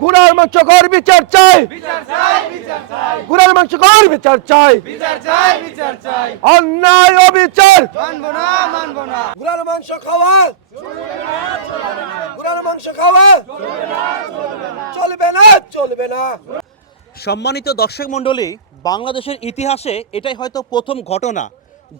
গুড়ার মাংস কর বিচার চাই। গুড়ার মাংস কর বিচার চাই। অন্যায় অবিচার গুড়ার মাংস খাওয়া গুড়ার মাংস খাওয়া চলবে না চলবে না। সম্মানিত দর্শক মণ্ডলী বাংলাদেশের ইতিহাসে এটাই হয়তো প্রথম ঘটনা।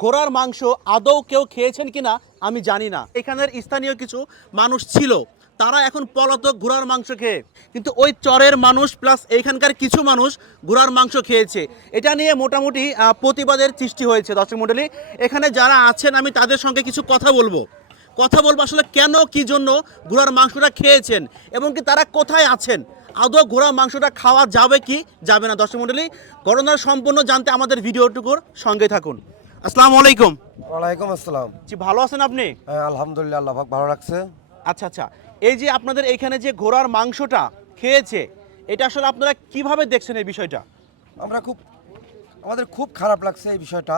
ঘোড়ার মাংস আদৌ কেউ খেয়েছেন কিনা আমি জানি না। এখানের স্থানীয় কিছু মানুষ ছিল। তারা এখন পলাতক ঘোড়ার মাংস খেয়ে। কিন্তু ওই চরের মানুষ প্লাস এইখানকার কিছু মানুষ ঘোড়ার মাংস খেয়েছে। এটা নিয়ে মোটামুটি প্রতিবাদের সৃষ্টি হয়েছে দর্শক মণ্ডলী এখানে যারা আছেন আমি তাদের সঙ্গে কিছু কথা বলব। কথা বলব আসলে কেন কি জন্য ঘোড়ার মাংসটা খেয়েছেন এবং কি তারা কোথায় আছেন? আদৌ ঘোড়ার মাংসটা খাওয়া যাবে কি যাবে না দর্শক মণ্ডলী ঘটনার সম্পূর্ণ জানতে আমাদের ভিডিওটুকুর সঙ্গে থাকুন। আসসালামু আলাইকুম। ওয়ালাইকুম আসসালাম। জি ভালো আছেন আপনি? হ্যাঁ আলহামদুলিল্লাহ আল্লাহ পাক ভালো রাখছে। আচ্ছা আচ্ছা। এই যে আপনাদের এইখানে যে ঘোড়ার মাংসটা খেয়েছে এটা আসলে আপনারা কীভাবে দেখছেন এই বিষয়টা? আমরা খুব আমাদের খুব খারাপ লাগছে এই বিষয়টা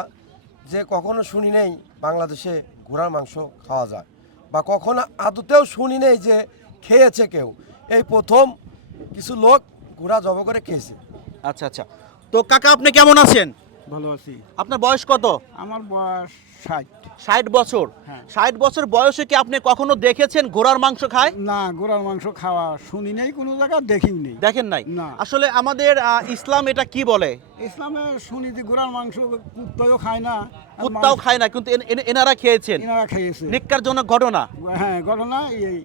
যে কখনো শুনি নেই বাংলাদেশে ঘোড়ার মাংস খাওয়া যায় বা কখনো আদতেও শুনি নেই যে খেয়েছে কেউ। এই প্রথম কিছু লোক ঘোড়া জব করে খেয়েছে। আচ্ছা আচ্ছা। তো কাকা আপনি কেমন আছেন? ভালো আছি। আপনার বয়স কত? আমার বয়স ষাট। ষাট বছর। হ্যাঁ। ষাট বছর বয়সে কি আপনি কখনো দেখেছেন ঘোড়ার মাংস খায়? না গোড়ার মাংস খাওয়া শুনি নেই কোনো জায়গা দেখিও নেই। দেখেন নাই? না। আসলে আমাদের আহ, ইসলাম এটা কি বলে? ইসলামে শুনি যে গোড়ার মাংস কুত্তাও খায় না আর কুত্তাও খায় না কিন্তু এন- এন- এনারা খেয়েছেন। এনারা খেয়েছে। নিকারজনক ঘটনা। হ্যাঁ ঘটনা এই।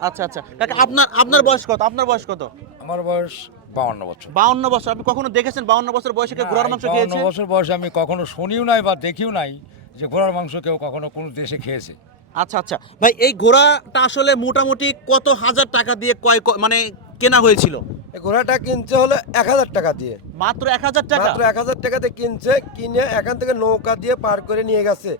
আচ্ছা আচ্ছা। কাকা আপনার আপনার বয়স কত? আপনার বয়স কত? আমার বয়স বাউন্ন বছর। বাউন্ন বছর। আপনি কখনো দেখেছেন বাউন্ন বছর বয়সে কেউ ঘোড়ার মাংস বাউন্ন বছর বয়সে আমি কখনো শুনিও নাই বা দেখিও নাই যে ঘোড়ার মাংস কেউ কখনো কোনো দেশে খেয়েছে। আচ্ছা আচ্ছা। ভাই এই ঘোড়াটা আসলে মোটামুটি কত হাজার টাকা দিয়ে কয় মানে কেনা হয়েছিল? এই ঘোড়াটা কিনছে হলো এক হাজার টাকা দিয়ে। মাত্র এক হাজার টাকা? মাত্র এক হাজার টাকাতে কিনছে কিনে এখান থেকে নৌকা দিয়ে পার করে নিয়ে গেছে।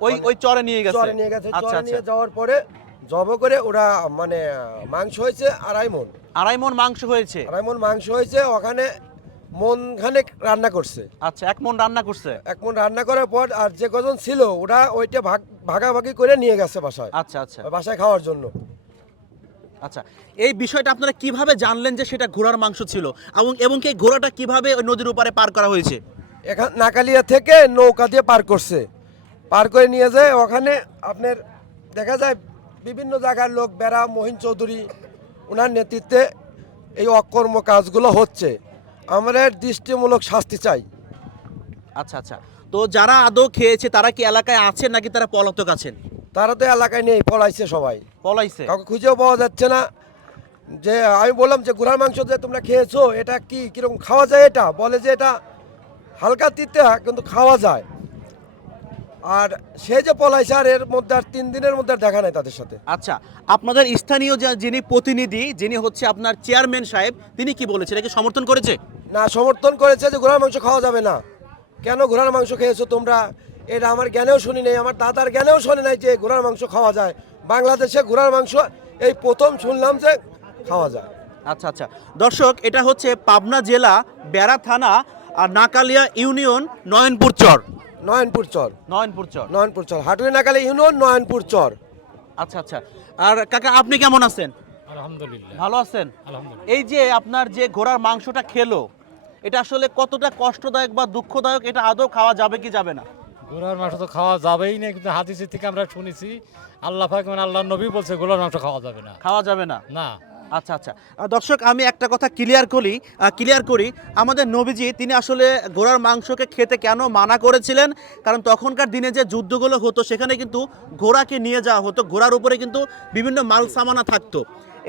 ওই ওই চরে নিয়ে গেছে? চরে নিয়ে গেছে। আচ্ছা চরে আচ্ছা। নিয়ে যাওয়ার পরে জব করে ওরা মানে মাংস হয়েছে আড়াই মন আড়াই মন মাংস হয়েছে? আড়াই মন মাংস হয়েছে ওখানে মন খানেক রান্না করছে। আচ্ছা এক মন রান্না করছে? এক মন রান্না করার পর আর যে কজন ছিল ওরা ওইটা ভাগ ভাগাভাগি করে নিয়ে গেছে বাসায়। আচ্ছা আচ্ছা। বাসায় খাওয়ার জন্য। আচ্ছা এই বিষয়টা আপনারা কীভাবে জানলেন যে সেটা ঘোড়ার মাংস ছিল? এবং এবং এই ঘোড়াটা কীভাবে ওই নদীর উপরে পার করা হয়েছে? এখান নাকালিয়া থেকে নৌকা দিয়ে পার করছে। পার করে নিয়ে যায় ওখানে আপনার দেখা যায় বিভিন্ন জায়গার লোক বেড়া মহিন চৌধুরী ওনার নেতৃত্বে এই অকর্ম কাজগুলো হচ্ছে। আমরা দৃষ্টিমূলক শাস্তি চাই। আচ্ছা আচ্ছা। তো যারা আদৌ খেয়েছে তারা কি এলাকায় আছেন নাকি তারা পলাতক আছেন? তারা তো এলাকায় নেই পলাইছে সবাই। পলাইছে। কাউকে খুঁজেও পাওয়া যাচ্ছে না। যে আমি বললাম যে গুড়ার মাংস যে তোমরা খেয়েছো এটা কি কীরকম খাওয়া যায় এটা? বলে যে এটা হালকা তিতে কিন্তু খাওয়া যায়। আর সে যে পলাইছে আর এর মধ্যে আর তিন দিনের মধ্যে আর দেখা নাই তাদের সাথে। আচ্ছা আপনাদের স্থানীয় যে যিনি প্রতিনিধি যিনি হচ্ছে আপনার চেয়ারম্যান সাহেব তিনি কি বলেছেন? একে সমর্থন করেছে? না সমর্থন করেছে যে ঘোড়ার মাংস খাওয়া যাবে না। কেন ঘোড়ার মাংস খেয়েছো তোমরা? এটা আমার জ্ঞানেও শুনি নাই আমার দাদার জ্ঞানেও শুনি নাই যে ঘোড়ার মাংস খাওয়া যায়। বাংলাদেশে ঘোড়ার মাংস এই প্রথম শুনলাম যে খাওয়া যায়। আচ্ছা আচ্ছা। দর্শক এটা হচ্ছে পাবনা জেলা বেড়া থানা আর নাকালিয়া ইউনিয়ন নয়নপুর চর। নয়নপুর চর। নয়নপুর চর। নয়নপুর চর। হাটুরি নাকালে ইউনিয়ন নয়নপুর চর। আচ্ছা আচ্ছা। আর কাকা আপনি কেমন আছেন? আলহামদুলিল্লাহ। ভালো আছেন? আলহামদুলিল্লাহ। এই যে আপনার যে ঘোড়ার মাংসটা খেলো এটা আসলে কতটা কষ্টদায়ক বা দুঃখদায়ক? এটা আদৌ খাওয়া যাবে কি যাবে না? ঘোড়ার মাংস তো খাওয়া যাবেই না কিন্তু হাদিসের থেকে আমরা শুনেছি আল্লাহ পাক মানে আল্লাহ নবী বলছে ঘোড়ার মাংস খাওয়া যাবে না। খাওয়া যাবে না? না। আচ্ছা আচ্ছা। দর্শক, আমি একটা কথা ক্লিয়ার করি ক্লিয়ার করি। আমাদের নবীজি, তিনি আসলে ঘোড়ার মাংসকে খেতে কেন মানা করেছিলেন? কারণ তখনকার দিনে যে যুদ্ধগুলো হতো, সেখানে কিন্তু ঘোড়াকে নিয়ে যাওয়া হতো। ঘোড়ার উপরে কিন্তু বিভিন্ন মাল সামানা থাকতো।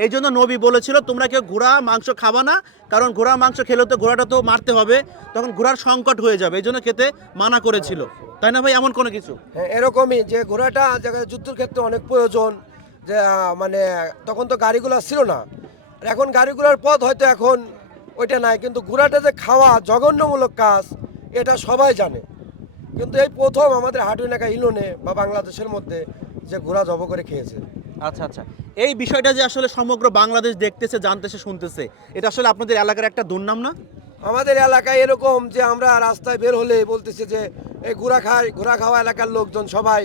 এই জন্য নবী বলেছিল, তোমরা কেউ ঘোড়া, মাংস খাবা না। কারণ ঘোড়া মাংস খেলে তো ঘোড়াটা তো মারতে হবে। তখন ঘোড়ার সংকট হয়ে যাবে। এই জন্য খেতে মানা করেছিল। তাই না ভাই? এমন কোনো কিছু? হ্যাঁ এরকমই যে ঘোড়াটা যুদ্ধের ক্ষেত্রে অনেক প্রয়োজন। যে মানে তখন তো গাড়িগুলো ছিল না। আর এখন গাড়িগুলোর পথ হয়তো এখন ওইটা নাই কিন্তু ঘোড়াটা যে খাওয়া জঘন্যমূলক কাজ এটা সবাই জানে। কিন্তু এই প্রথম আমাদের হাটুইনাকা ইলনে বা বাংলাদেশের মধ্যে যে ঘোড়া জব করে খেয়েছে। আচ্ছা আচ্ছা। এই বিষয়টা যে আসলে সমগ্র বাংলাদেশ দেখতেছে জানতেছে শুনতেছে এটা আসলে আপনাদের এলাকার একটা দুর্নাম না? আমাদের এলাকায় এরকম যে আমরা রাস্তায় বের হলে বলতেছে যে এই ঘোড়া খায় ঘোড়া খাওয়া এলাকার লোকজন সবাই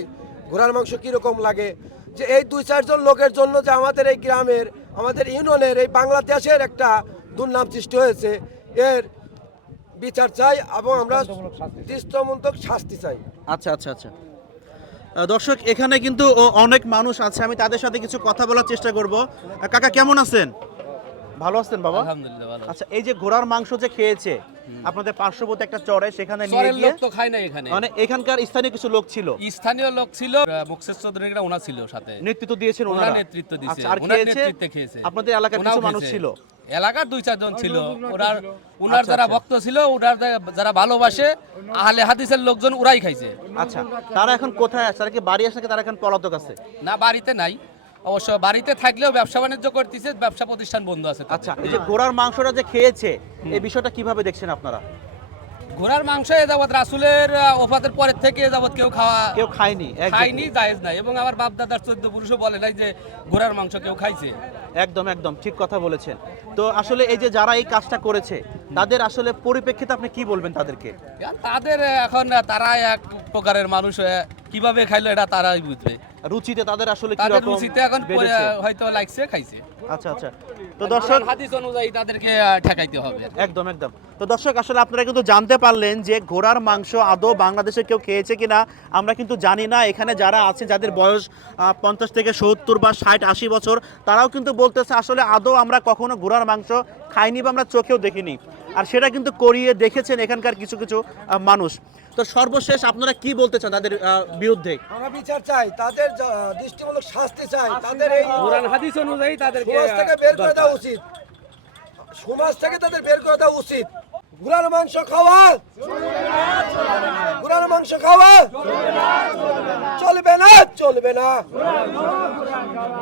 ঘোড়ার মাংস কীরকম লাগে? যে এই দুই, চারজন লোকের জন্য যে আমাদের এই গ্রামের, আমাদের ইউনিয়নের, এই বাংলাদেশের একটা দুর্নাম সৃষ্টি হয়েছে, এর বিচার চাই এবং আমরা দৃষ্টমূলক শাস্তি চাই। আচ্ছা আচ্ছা আচ্ছা। দর্শক, এখানে কিন্তু অনেক মানুষ আছে। আমি তাদের সাথে কিছু কথা বলার চেষ্টা করব। কাকা, কেমন আছেন? ভালো আছেন বাবা? আলহামদুলিল্লাহ ভালো আচ্ছা এই যে ঘোড়ার মাংস যে খেয়েছে আপনাদের পার্শ্ববর্তী একটা চড়ে সেখানে নিয়ে গিয়ে লোক তো খায় না এখানে। মানে এখানকার স্থানীয় কিছু লোক ছিল? স্থানীয় লোক ছিল মুকসেদ চৌধুরীরা ওনা ছিল সাথে। নেতৃত্ব দিয়েছেন ওনার নেতৃত্ব দিছে আচ্ছা আর খেয়েছে? খেয়েছে। আপনাদের এলাকার কিছু মানুষ ছিল? এলাকার দুই চারজন ছিল। ওনার ওনার আচ্ছা, যারা আচ্ছা। ভক্ত ছিল ওনার যারা ভালোবাসে আহলে হাদিসের লোকজন ওরাই খাইছে। আচ্ছা তারা এখন কোথায় আছে? তারা কি বাড়ি আসে নাকি তারা এখন পলাতক আছে? না বাড়িতে নাই। অবশ্য বাড়িতে থাকলেও ব্যবসা বাণিজ্য করতেছে ব্যবসা প্রতিষ্ঠান বন্ধ আছে আচ্ছা এই যে ঘোড়ার মাংসটা যে খেয়েছে এই বিষয়টা কীভাবে দেখছেন আপনারা? ঘোড়ার মাংস এ যাবৎ রাসুলের ওফাতের পরের থেকে এ যাবৎ কেউ খাওয়া কেউ খায়নি খায়নি জায়েজ নাই। এবং আমার বাপ দাদার চোদ্দ পুরুষও বলে নাই যে ঘোড়ার মাংস কেউ খাইছে। একদম একদম ঠিক কথা বলেছেন। তো আসলে এই যে যারা এই কাজটা করেছে তাদের আসলে পরিপ্রেক্ষিতে আপনি কি বলবেন তাদেরকে? তাদের এখন তারা এক প্রকারের মানুষ কীভাবে খাইলো এটা তারাই বুঝবে। রুচিতে তাদের আসলে কি রকম রুচিতে এখন হয়তো লাগছে খাইছে। আচ্ছা আচ্ছা। তো দর্শক হাদিস অনুযায়ী তাদেরকে ঠেকাইতে হবে। একদম একদম। তো দর্শক আসলে আপনারা কিন্তু জানতে পারলেন যে ঘোড়ার মাংস আদৌ বাংলাদেশে কেউ খেয়েছে কিনা। আমরা কিন্তু জানি না এখানে যারা আছে যাদের বয়স পঞ্চাশ থেকে সত্তর বা ষাট আশি বছর তারাও কিন্তু বলতেছে আসলে আদৌ আমরা কখনো ঘোড়ার মাংস খাইনি বা আমরা চোখেও দেখিনি। আর সেটা কিন্তু করিয়ে দেখেছেন এখানকার কিছু কিছু মানুষ। তো সর্বশেষ আপনারা কি বলতে চান তাদের বিরুদ্ধে? আমরা বিচার চাই তাদের দৃষ্টিমূলক শাস্তি চাই তাদের এই কোরআন হাদিস অনুযায়ী তাদেরকে বের করে দেওয়া উচিত। সমাজ থেকে তাদের বের করে দেওয়া উচিত। গুড়ার মাংস খাওয়া গুড়ার মাংস খাওয়া চলবে না চলবে না।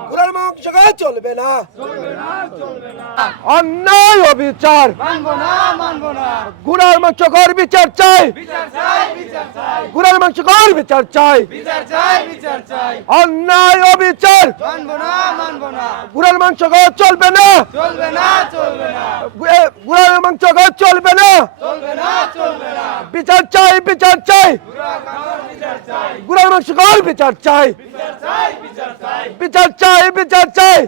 গুড়ার মাংস খাওয়া চলবে না। অন্যায় অবিচার। গুড়ার মাংস কর বিচার চাই। গুড়ার মাংস কর বিচার চাই। অন্যায় অবিচার। গুড়ার মাংস খাওয়া চলবে না। গু- গুড়ার মাংস খাওয়া চলবে না বিচার চাই। মাংস খাওয়ার বিচার চাই। বিচার চাই বিচার চাই।